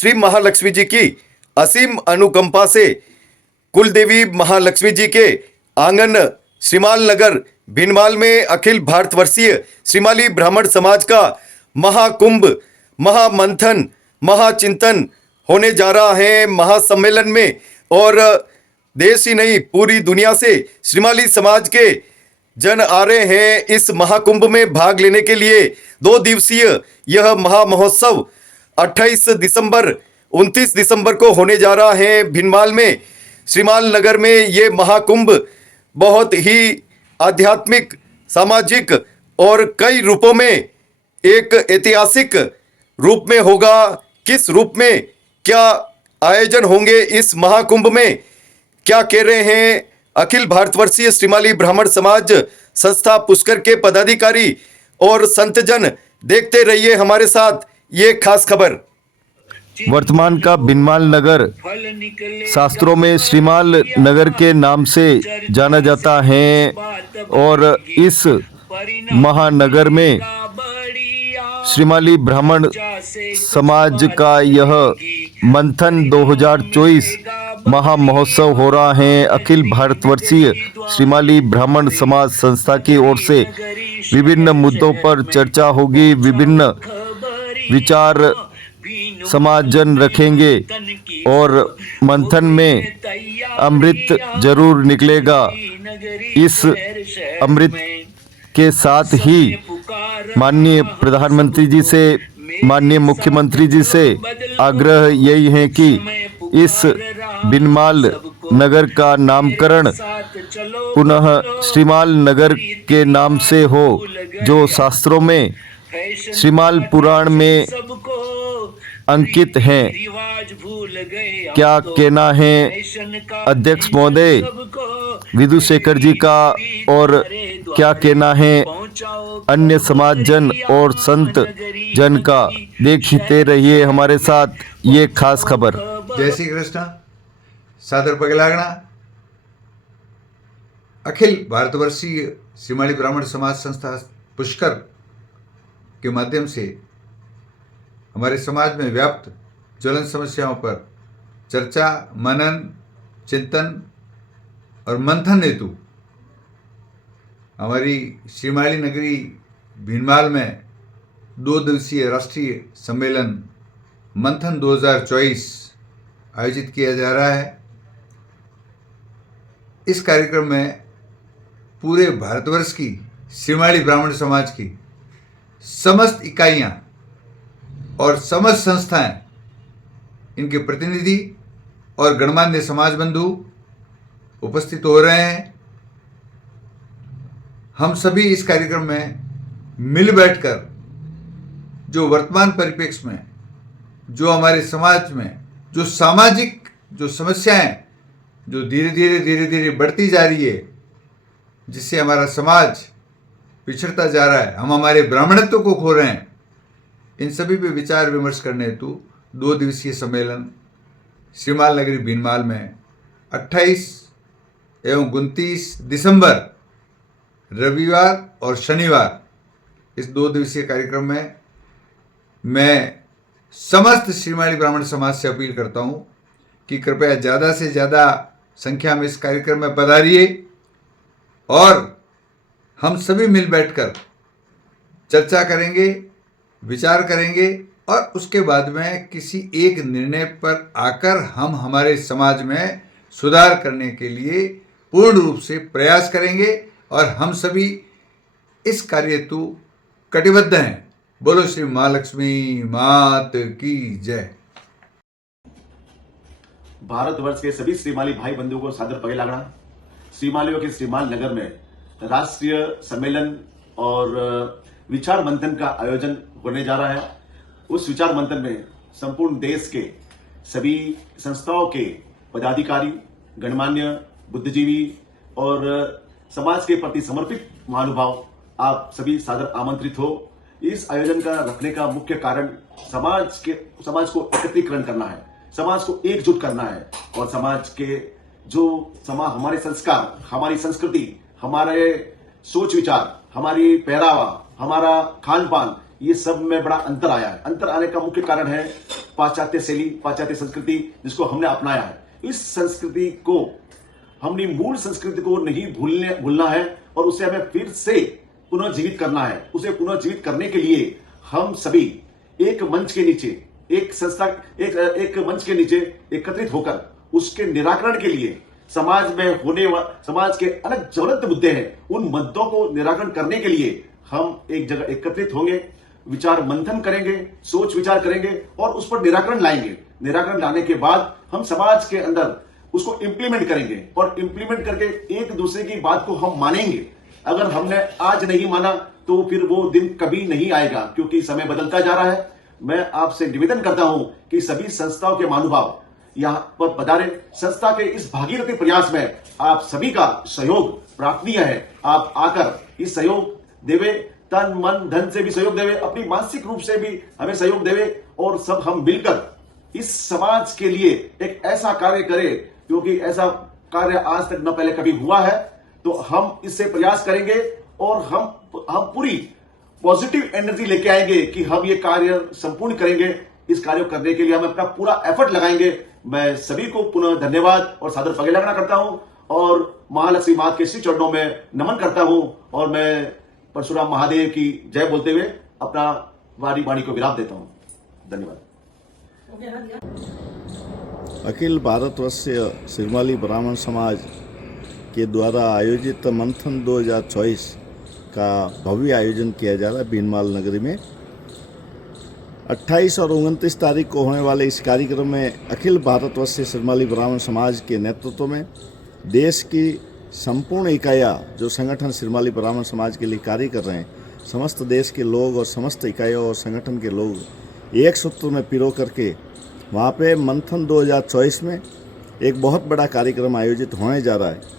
श्री महालक्ष्मी जी की असीम अनुकंपा से कुलदेवी महालक्ष्मी जी के आंगन श्रीमाल नगर भिनमाल में अखिल भारतवर्षीय श्रीमाली ब्राह्मण समाज का महाकुंभ, महामंथन, महाचिंतन होने जा रहा है महासम्मेलन में। और देश ही नहीं पूरी दुनिया से श्रीमाली समाज के जन आ रहे हैं इस महाकुंभ में भाग लेने के लिए। 2 दिवसीय यह महामहोत्सव 28 दिसंबर 29 दिसंबर को होने जा रहा है भिनमाल में श्रीमाल नगर में। ये महाकुंभ बहुत ही आध्यात्मिक, सामाजिक और कई रूपों में एक ऐतिहासिक रूप में होगा। किस रूप में क्या आयोजन होंगे इस महाकुंभ में, क्या कह रहे हैं अखिल भारतवर्षीय श्रीमाली ब्राह्मण समाज संस्था पुष्कर के पदाधिकारी और संतजन। देखते रहिए हमारे साथ ये खास खबर। वर्तमान का भिनमाल नगर शास्त्रों में श्रीमाल नगर के नाम से जाना जाता है और इस महानगर में श्रीमाली ब्राह्मण समाज का यह मंथन 2024 महामहोत्सव हो रहा है। अखिल भारतवर्षीय श्रीमाली ब्राह्मण समाज संस्था की ओर से विभिन्न मुद्दों पर चर्चा होगी, विभिन्न विचार समाजजन रखेंगे और मंथन में अमृत जरूर निकलेगा। इस अमृत के साथ ही माननीय प्रधानमंत्री जी से, माननीय मुख्यमंत्री जी से आग्रह यही है कि इस भिनमाल नगर का नामकरण पुनः श्रीमाल नगर के नाम से हो, जो शास्त्रों में श्रीमाल पुराण में अंकित हैं। क्या कहना है अध्यक्ष महोदय विधुशेखर जी का और क्या कहना है अन्य समाज जन और संत जन का, देखते रहिए हमारे साथ ये खास खबर। जय श्री कृष्ण। सादर पगलागणा। अखिल भारतवर्षीय श्रीमाली ब्राह्मण समाज संस्था पुष्कर के माध्यम से हमारे समाज में व्याप्त ज्वलन समस्याओं पर चर्चा, मनन, चिंतन और मंथन हेतु हमारी श्रीमाली नगरी भिनमाल में 2 दिवसीय राष्ट्रीय सम्मेलन मंथन 2024 आयोजित किया जा रहा है। इस कार्यक्रम में पूरे भारतवर्ष की श्रीमाली ब्राह्मण समाज की समस्त इकाइयां और समस्त संस्थाएं, इनके प्रतिनिधि और गणमान्य समाज बंधु उपस्थित हो रहे हैं। हम सभी इस कार्यक्रम में मिल बैठकर जो वर्तमान परिप्रेक्ष्य में, जो हमारे समाज में जो सामाजिक जो समस्याएं जो धीरे धीरे बढ़ती जा रही है, जिससे हमारा समाज पिछड़ता जा रहा है, हम हमारे ब्राह्मणत्व को खो रहे हैं, इन सभी पे विचार विमर्श करने हेतु 2 दिवसीय सम्मेलन श्रीमाल नगरी भिनमाल में 28 एवं 29 दिसंबर रविवार और शनिवार, इस 2 दिवसीय कार्यक्रम में मैं समस्त श्रीमाली ब्राह्मण समाज से अपील करता हूँ कि कृपया ज़्यादा से ज़्यादा संख्या में इस कार्यक्रम में पधारिए और हम सभी मिल बैठकर चर्चा करेंगे, विचार करेंगे और उसके बाद में किसी एक निर्णय पर आकर हम हमारे समाज में सुधार करने के लिए पूर्ण रूप से प्रयास करेंगे और हम सभी इस कार्य हेतु कटिबद्ध हैं। बोलो श्री महालक्ष्मी मात की जय। भारतवर्ष के सभी श्रीमाली भाई बंधुओं को सादर पगलागणा। श्रीमालियों के श्रीमाल नगर में राष्ट्रीय सम्मेलन और विचार मंथन का आयोजन होने जा रहा है। उस विचार मंथन में संपूर्ण देश के सभी संस्थाओं के पदाधिकारी, गणमान्य, बुद्धिजीवी और समाज के प्रति समर्पित महानुभाव आप सभी सादर आमंत्रित हो। इस आयोजन का रखने का मुख्य कारण समाज को एकत्रीकरण करना है, समाज को एकजुट करना है और समाज के जो हमारे संस्कार, हमारी संस्कृति, हमारे सोच विचार, हमारी पहरावा, हमारा खान पान, ये सब में बड़ा अंतर आया है। अंतर आने का मुख्य कारण है पाश्चात्य शैली, पाश्चात्य संस्कृति जिसको हमने अपनाया है। इस संस्कृति को, हमने मूल संस्कृति को नहीं भूलना है और उसे हमें फिर से पुनर्जीवित करना है। उसे पुनर्जीवित करने के लिए हम सभी एक मंच के नीचे, एक मंच के नीचे एकत्रित होकर उसके निराकरण के लिए समाज के अलग ज्वलंत मुद्दे हैं, उन मुद्दों को निराकरण करने के लिए हम एक जगह एकत्रित होंगे, विचार मंथन करेंगे, सोच विचार करेंगे और उस पर निराकरण लाएंगे। निराकरण लाने के बाद हम समाज के अंदर उसको इंप्लीमेंट करेंगे और इंप्लीमेंट करके एक दूसरे की बात को हम मानेंगे। अगर हमने आज नहीं माना तो फिर वो दिन कभी नहीं आएगा, क्योंकि समय बदलता जा रहा है। मैं आपसे निवेदन करता हूं कि सभी संस्थाओं के महानुभाव यहां पर पधारे। संस्था के इस भागीरथी प्रयास में आप सभी का सहयोग प्रार्थनीय है। आप आकर इस सहयोग देवे, तन मन धन से भी सहयोग देवे, अपनी मानसिक रूप से भी हमें सहयोग देवे और सब हम मिलकर इस समाज के लिए एक ऐसा कार्य करें, क्योंकि ऐसा कार्य आज तक न पहले कभी हुआ है। तो हम इससे प्रयास करेंगे और हम पूरी पॉजिटिव एनर्जी लेके आएंगे कि हम ये कार्य संपूर्ण करेंगे। इस कार्य करने के लिए हम अपना पूरा एफर्ट लगाएंगे। मैं सभी को पुनः धन्यवाद और सादर पगे लगना करता हूं और महालक्ष्मी माता के श्री चरणों में नमन करता हूं और मैं परशुराम महादेव की जय बोलते हुए अपना वाणी को विराम देता हूं। धन्यवाद। अखिल भारतवर्षीय श्रीमाली ब्राह्मण समाज के द्वारा आयोजित मंथन 2024 का भव्य आयोजन किया जा रहा है बीनमाल नगरी में। 28 और 29 तारीख को होने वाले इस कार्यक्रम में अखिल भारतवर्षीय श्रीमाली ब्राह्मण समाज के नेतृत्व में देश की संपूर्ण इकाइयाँ जो संगठन श्रीमाली ब्राह्मण समाज के लिए कार्य कर रहे हैं, समस्त देश के लोग और समस्त इकाइयों और संगठन के लोग एक सूत्र में पिरो करके वहाँ पे मंथन 2024 में एक बहुत बड़ा कार्यक्रम आयोजित होने जा रहा है।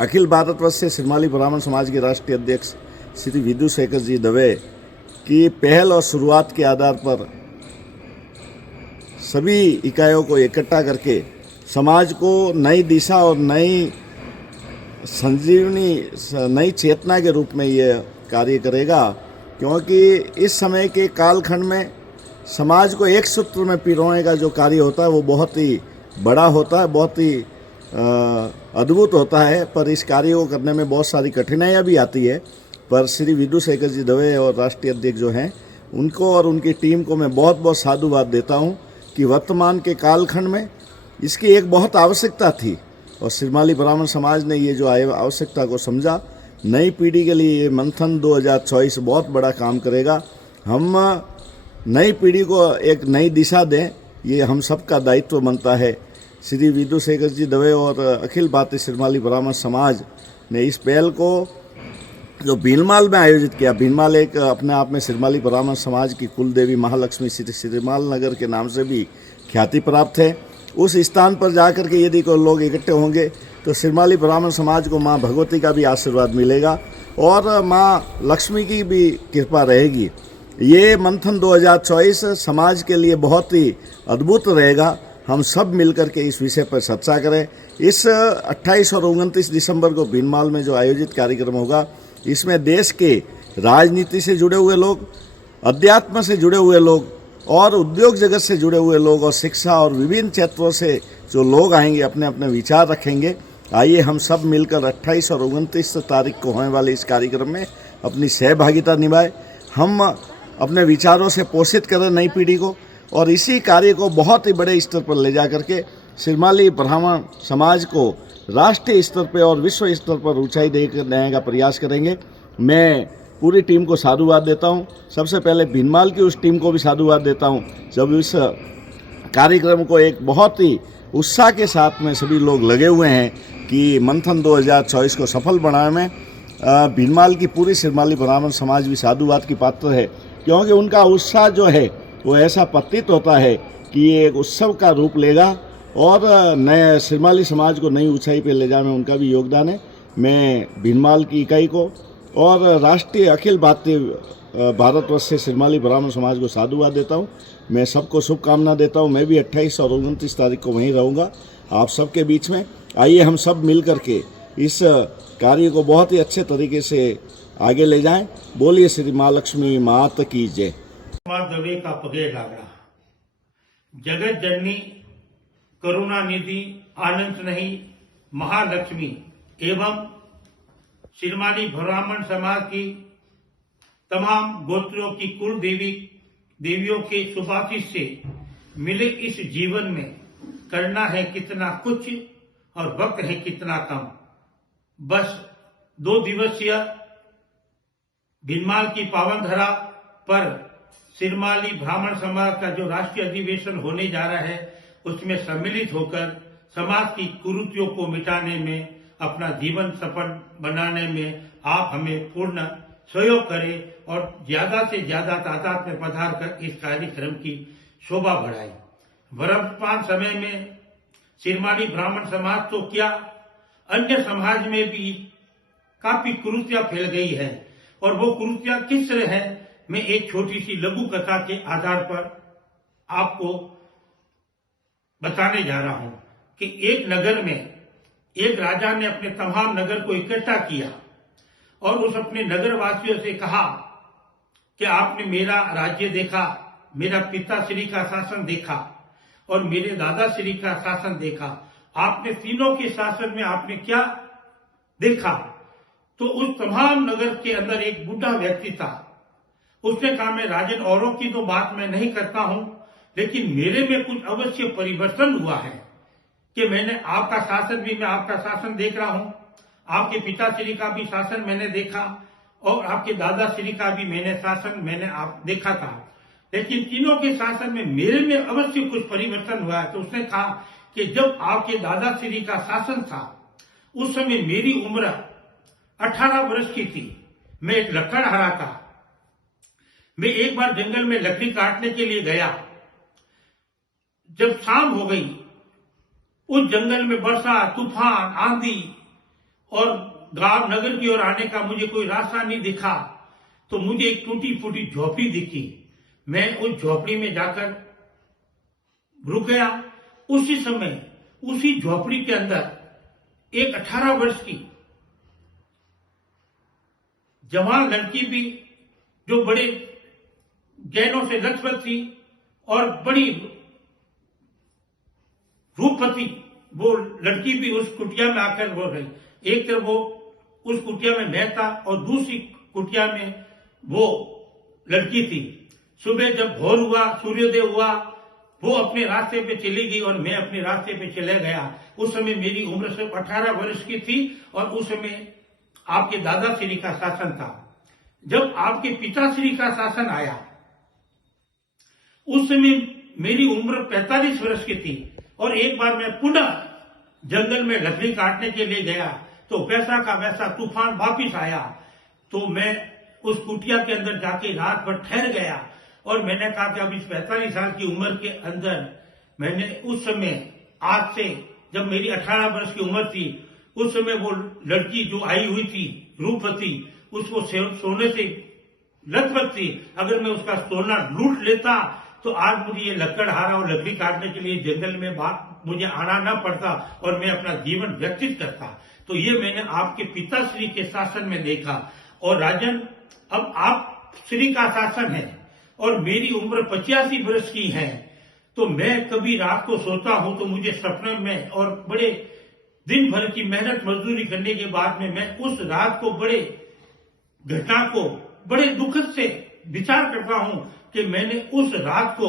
अखिल भारतवर्षीय श्रीमाली ब्राह्मण समाज के राष्ट्रीय अध्यक्ष श्री विदु शेखर जी दवे की पहल और शुरुआत के आधार पर सभी इकाइयों को इकट्ठा करके समाज को नई दिशा और नई संजीवनी, नई चेतना के रूप में ये कार्य करेगा, क्योंकि इस समय के कालखंड में समाज को एक सूत्र में पिरोने का जो कार्य होता है वो बहुत ही बड़ा होता है, बहुत ही अद्भुत होता है। पर इस कार्य को करने में बहुत सारी कठिनाइयाँ भी आती है। पर श्री विदु शेखर जी दवे और राष्ट्रीय अध्यक्ष जो हैं उनको और उनकी टीम को मैं बहुत बहुत साधुवाद देता हूं कि वर्तमान के कालखंड में इसकी एक बहुत आवश्यकता थी और श्रीमाली ब्राह्मण समाज ने ये जो आवश्यकता को समझा। नई पीढ़ी के लिए ये मंथन 2024 बहुत बड़ा काम करेगा। हम नई पीढ़ी को एक नई दिशा दें, ये हम सबका दायित्व बनता है। श्री विदु शेखर जी दवे और अखिल भारतीय श्रीमाली ब्राह्मण समाज ने इस पहल को जो बीनमाल में आयोजित किया। बीनमाल एक अपने आप में श्रीमाली ब्राह्मण समाज की कुल देवी महालक्ष्मी श्रीमाल नगर के नाम से भी ख्याति प्राप्त है। उस स्थान पर जाकर के यदि कोई लोग इकट्ठे होंगे तो श्रीमाली ब्राह्मण समाज को माँ भगवती का भी आशीर्वाद मिलेगा और माँ लक्ष्मी की भी कृपा रहेगी। ये मंथन 2024 समाज के लिए बहुत ही अद्भुत रहेगा। हम सब मिलकर के इस विषय पर चर्चा करें। इस 28 और 29 दिसंबर को बीनमाल में जो आयोजित कार्यक्रम होगा, इसमें देश के राजनीति से जुड़े हुए लोग, अध्यात्म से जुड़े हुए लोग और उद्योग जगत से जुड़े हुए लोग और शिक्षा और विभिन्न क्षेत्रों से जो लोग आएंगे, अपने अपने विचार रखेंगे। आइए हम सब मिलकर 28 और 29 तारीख को होने वाले इस कार्यक्रम में अपनी सहभागिता निभाएं। हम अपने विचारों से पोषित करें नई पीढ़ी को और इसी कार्य को बहुत ही बड़े स्तर पर ले जा करके श्रीमाली ब्राह्मण समाज को राष्ट्रीय स्तर पर और विश्व स्तर पर ऊंचाई देने का प्रयास करेंगे। मैं पूरी टीम को साधुवाद देता हूं। सबसे पहले बीनमाल की उस टीम को भी साधुवाद देता हूं जब इस कार्यक्रम को एक बहुत ही उत्साह के साथ में सभी लोग लगे हुए हैं कि मंथन 2024 को सफल बनाने में बीनमाल की पूरी श्रीमाली ब्राह्मण समाज भी साधुवाद की पात्र है, क्योंकि उनका उत्साह जो है वो ऐसा प्रतीत होता है कि ये एक उत्सव का रूप लेगा और नए श्रीमाली समाज को नई ऊंचाई पे ले जाने में उनका भी योगदान है। मैं बीनमाल की इकाई को और राष्ट्रीय अखिल भारतवर्षीय श्रीमाली ब्राह्मण समाज को साधुवाद देता हूँ। मैं सबको शुभकामना देता हूँ। मैं भी 28 और 29 तारीख को वहीं रहूँगा आप सबके बीच में। आइए हम सब मिल कर के इस कार्य को बहुत ही अच्छे तरीके से आगे ले जाएं। बोलिए श्री महालक्ष्मी मात की जय। दवे का पगे लागड़ा। जगत जननी, करुणा निधि, आनंद नहीं, महालक्ष्मी एवं श्रीमाली ब्राह्मण समाज की तमाम गोत्रों की कुल देवियों के शुभाशीष से मिले इस जीवन में करना है कितना कुछ और वक्त है कितना कम। बस 2 दिवसीय भिनमाल की पावन धरा पर सिरमाली ब्राह्मण समाज का जो राष्ट्रीय अधिवेशन होने जा रहा है उसमें सम्मिलित होकर समाज की कुरीतियों को मिटाने में, अपना जीवन सफल बनाने में आप हमें पूर्ण सहयोग करें और ज्यादा से ज्यादा तादाद में पधार कर इस कार्यक्रम की शोभा बढ़ाएं। वर्तमान समय में सिरमाली ब्राह्मण समाज तो क्या, अन्य समाज में भी काफी कुरीतियां फैल गई है और वो कुरीतियां किस तरह है, मैं एक छोटी सी लघु कथा के आधार पर आपको बताने जा रहा हूं कि एक नगर में एक राजा ने अपने तमाम नगर को इकट्ठा किया और उस अपने नगर वासियों से कहा कि आपने मेरा राज्य देखा, मेरा पिताश्री का शासन देखा और मेरे दादाश्री का शासन देखा, आपने तीनों के शासन में आपने क्या देखा? तो उस तमाम नगर के अंदर एक बूढ़ा व्यक्ति था। उसने कहा, मैं राजन औरों की तो बात मैं नहीं करता हूं, लेकिन मेरे में कुछ अवश्य परिवर्तन हुआ है कि मैंने आपका शासन भी, मैं आपका शासन देख रहा हूं, आपके पिताश्री का भी शासन मैंने देखा और आपके दादाश्री का भी मैंने शासन मैंने आप देखा था, लेकिन तीनों के शासन में मेरे में अवश्य कुछ परिवर्तन हुआ है। तो उसने कहा कि जब आपके दादाश्री का शासन था उस समय मेरी उम्र 18 वर्ष की थी, मैं एक लकड़हारा था। मैं एक बार जंगल में लकड़ी काटने के लिए गया, जब शाम हो गई उस जंगल में वर्षा, तूफान, आंधी और गांव नगर की ओर आने का मुझे कोई रास्ता नहीं दिखा, तो मुझे एक टूटी फूटी झोपड़ी दिखी। मैं उस झोपड़ी में जाकर रुक गया। उसी समय उसी झोपड़ी के अंदर एक 18 वर्ष की जवान लड़की भी, जो बड़े गहनों से लथपथ थी और बड़ी रूपवती, वो लड़की भी उस कुटिया में आकर बोल रही। एक तरफ वो उस कुटिया में मैं था और दूसरी कुटिया में वो लड़की थी। सुबह जब भोर हुआ, सूर्योदय हुआ, वो अपने रास्ते पे चली गई और मैं अपने रास्ते पे चले गया। उस समय मेरी उम्र सिर्फ 18 वर्ष की थी और उस समय आपके दादाश्री का शासन था। जब आपके पिताश्री का शासन आया उस समय मेरी उम्र 45 वर्ष की थी और एक बार मैं पुनः जंगल में लकड़ी काटने के लिए गया तो वैसा का वैसा तूफान वापिस आया। तो मैं उस कुटिया के अंदर जाके रात भर ठहर गया और मैंने कहा कि अब इस 45 साल की उम्र के अंदर मैंने उस समय, आज से जब मेरी 18 वर्ष की उम्र थी, उस समय वो लड़की जो आई हुई थी रूपवती, उसको सोने से लथपथ थी, अगर मैं उसका सोना लूट लेता तो आज मुझे ये लकड़हारा और लकड़ी काटने के लिए जंगल में मुझे आना न पड़ता और मैं अपना जीवन व्यतीत करता। तो ये मैंने आपके पिताश्री के शासन में देखा। और राजन, अब आप श्री का शासन है और मेरी उम्र 85 वर्ष की है, तो मैं कभी रात को सोता हूं तो मुझे सपने में और बड़े दिन भर की मेहनत मजदूरी करने के बाद में मैं उस रात को, बड़े घटना को बड़े दुखद से विचार करता हूं कि मैंने उस रात को,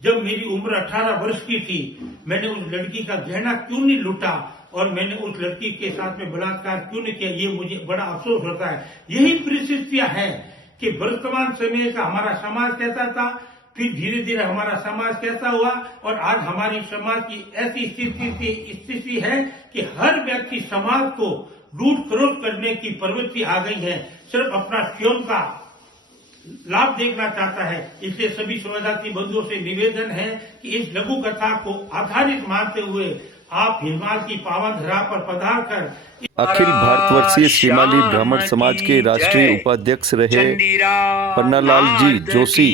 जब मेरी उम्र 18 वर्ष की थी, मैंने उस लड़की का गहना क्यों नहीं लूटा और मैंने उस लड़की के साथ में बलात्कार क्यों नहीं किया। ये मुझे बड़ा अफसोस होता है। यही परिस्थितियां हैं कि वर्तमान समय का हमारा समाज कैसा था, फिर धीरे धीरे हमारा समाज कैसा हुआ और आज हमारी समाज की ऐसी स्थिति है कि हर व्यक्ति समाज को लूट खरोच करने की प्रवृत्ति आ गई है, सिर्फ अपना स्वयं का लाभ देखना चाहता है। इसलिए सभी समाजाती बंधुओं से निवेदन है कि इस लघु कथा को आधारित मानते हुए आप हिमाल की पावन धरा पर पधार कर अखिल भारतवर्षीय श्रीमाली ब्राह्मण समाज के राष्ट्रीय उपाध्यक्ष रहे पन्नालाल जी जोशी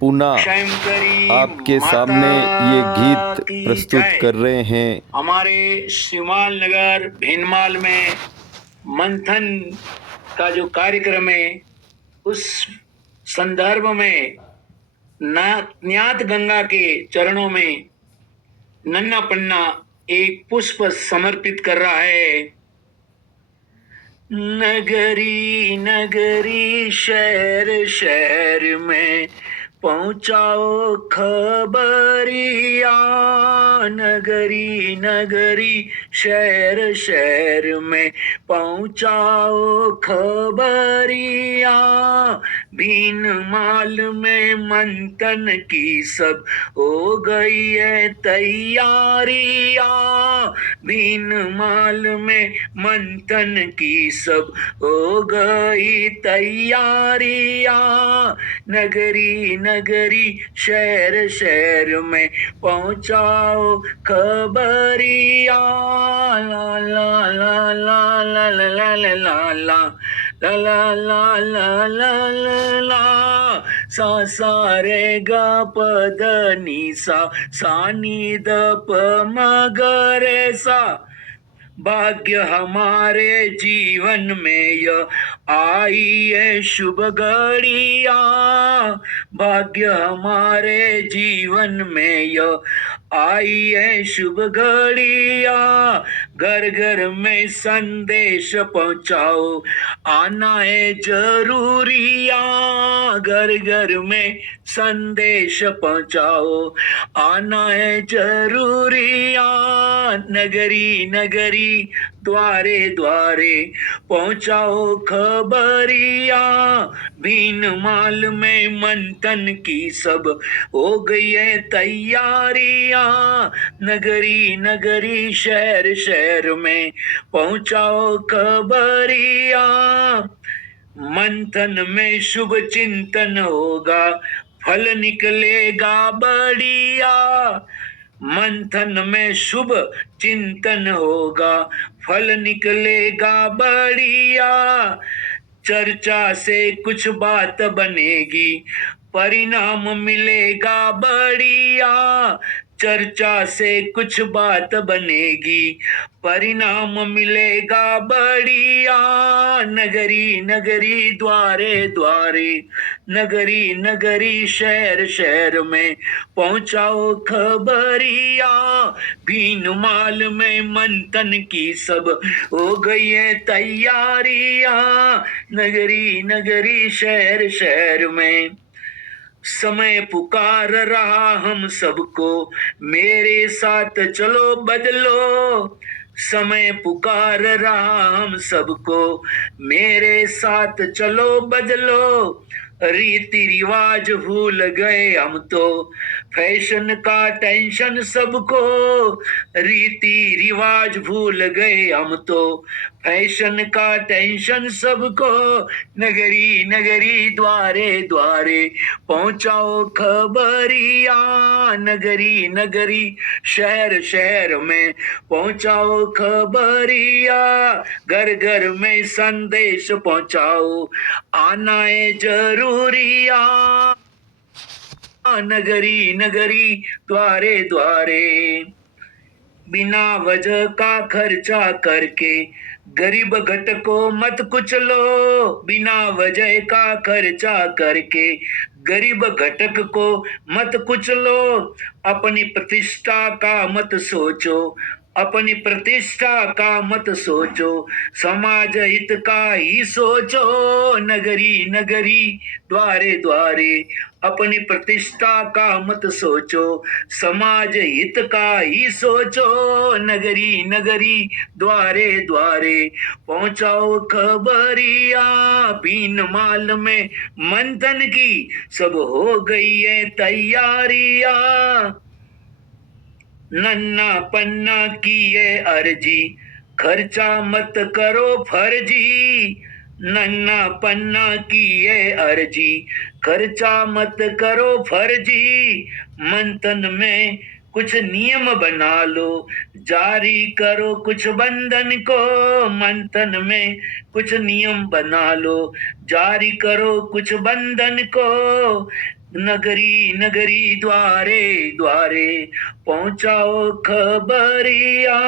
पूना आपके सामने ये गीत प्रस्तुत कर रहे हैं। हमारे श्रीमाल नगर भिनमाल में मंथन का जो कार्यक्रम है उस संदर्भ में ज्ञात गंगा के चरणों में नन्ना पन्ना एक पुष्प समर्पित कर रहा है। नगरी नगरी शहर शहर में पहुंचाओ खबरिया, नगरी नगरी शहर शहर में पहुंचाओ खबरिया, भीन माल में मंथन की सब हो गई है तैयारिया, भीन माल में मंथन की सब हो गई तैयारिया, नगरी नगरी शहर शहर में पहुंचाओ खबरिया, ला ला ला ला ला ला ला ला ला ला ला ला ला ला, सा सा रे गा प द नी सा नी द प म ग रे सा, भाग्य हमारे जीवन में यह आई है शुभ घड़िया, भाग्य हमारे जीवन में यह आई है शुभ घड़िया, घर घर में संदेश पहुंचाओ आना है जरूरिया, घर घर में संदेश पहुंचाओ आना है जरूरिया, नगरी नगरी द्वारे द्वारे पहुंचाओ खबरिया, भीन माल में मंथन की सब हो गई है तैयारिया, नगरी नगरी शहर शहर में पहुंचाओ खबरिया, मंथन में शुभ चिंतन होगा फल निकलेगा बढ़िया, मंथन में शुभ चिंतन होगा फल निकलेगा बढ़िया, चर्चा से कुछ बात बनेगी परिणाम मिलेगा बढ़िया, चर्चा से कुछ बात बनेगी परिणाम मिलेगा बढ़िया, नगरी नगरी द्वारे द्वारे नगरी नगरी शहर शहर में पहुंचाओ खबरिया, भीन माल में मंथन की सब हो गई है तैयारिया, नगरी नगरी शहर शहर में समय पुकार रहा हम सबको मेरे साथ चलो बदलो, समय पुकार रहा हम सबको मेरे साथ चलो बदलो, रीति रिवाज भूल गए हम तो फैशन का टेंशन सबको, रीति रिवाज भूल गए हम तो फैशन का टेंशन सबको, नगरी नगरी द्वारे द्वारे पहुंचाओ खबरिया, नगरी नगरी शहर शहर में पहुंचाओ खबरिया, घर घर में संदेश पहुंचाओ आना है जरूरिया, नगरी नगरी द्वारे द्वारे बिना वजह का खर्चा करके गरीब घट को मत कुचलो, बिना वजह का खर्चा करके गरीब घटक को मत कुचलो, अपनी प्रतिष्ठा का मत सोचो, अपनी प्रतिष्ठा का मत सोचो, समाज हित का ही सोचो, नगरी नगरी द्वारे द्वारे अपनी प्रतिष्ठा का मत सोचो, समाज हित का ही सोचो, नगरी नगरी द्वारे द्वारे पहुंचाओ खबरिया, बीन माल में मंथन की सब हो गई है तैयारिया, नन्ना पन्ना की ये अर्जी खर्चा मत करो फर्जी, नन्ना पन्ना की ये अर्जी खर्चा मत करो फर्जी, मंथन में कुछ नियम बना लो, जारी करो कुछ बंधन को, मंथन में कुछ नियम बना लो, जारी करो कुछ बंधन को, नगरी नगरी द्वारे द्वारे पहुंचाओ खबरिया,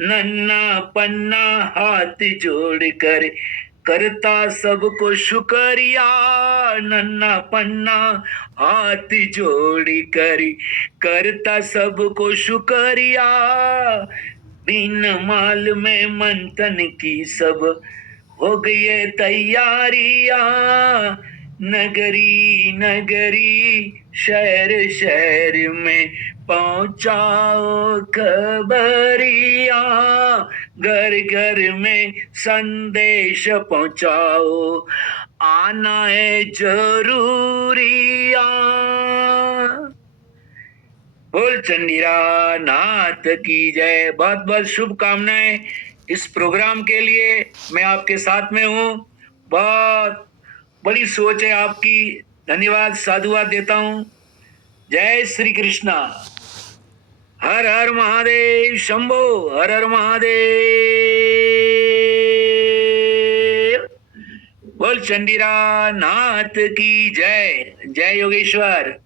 नन्ना पन्ना हाथ जोड़ कर करता सबको शुक्रिया, नन्ना पन्ना हाथ जोड़ी करी, करता सबको शुक्रिया, बिन माल में मंथन की सब हो गई तैयारियां, नगरी नगरी शहर शहर में पहुंचाओ खबरिया, घर घर में संदेश पहुंचाओ, आना है जरूरिया। बोल चंडीरा नाथ की जय। बहुत बहुत शुभकामनाएं इस प्रोग्राम के लिए। मैं आपके साथ में हूँ। बहुत बड़ी सोच है आपकी। धन्यवाद, साधुवाद देता हूँ। जय श्री कृष्णा। हर हर महादेव शंभो, हर हर महादेव। बोल चंडीरा नाथ की जय। जय योगेश्वर।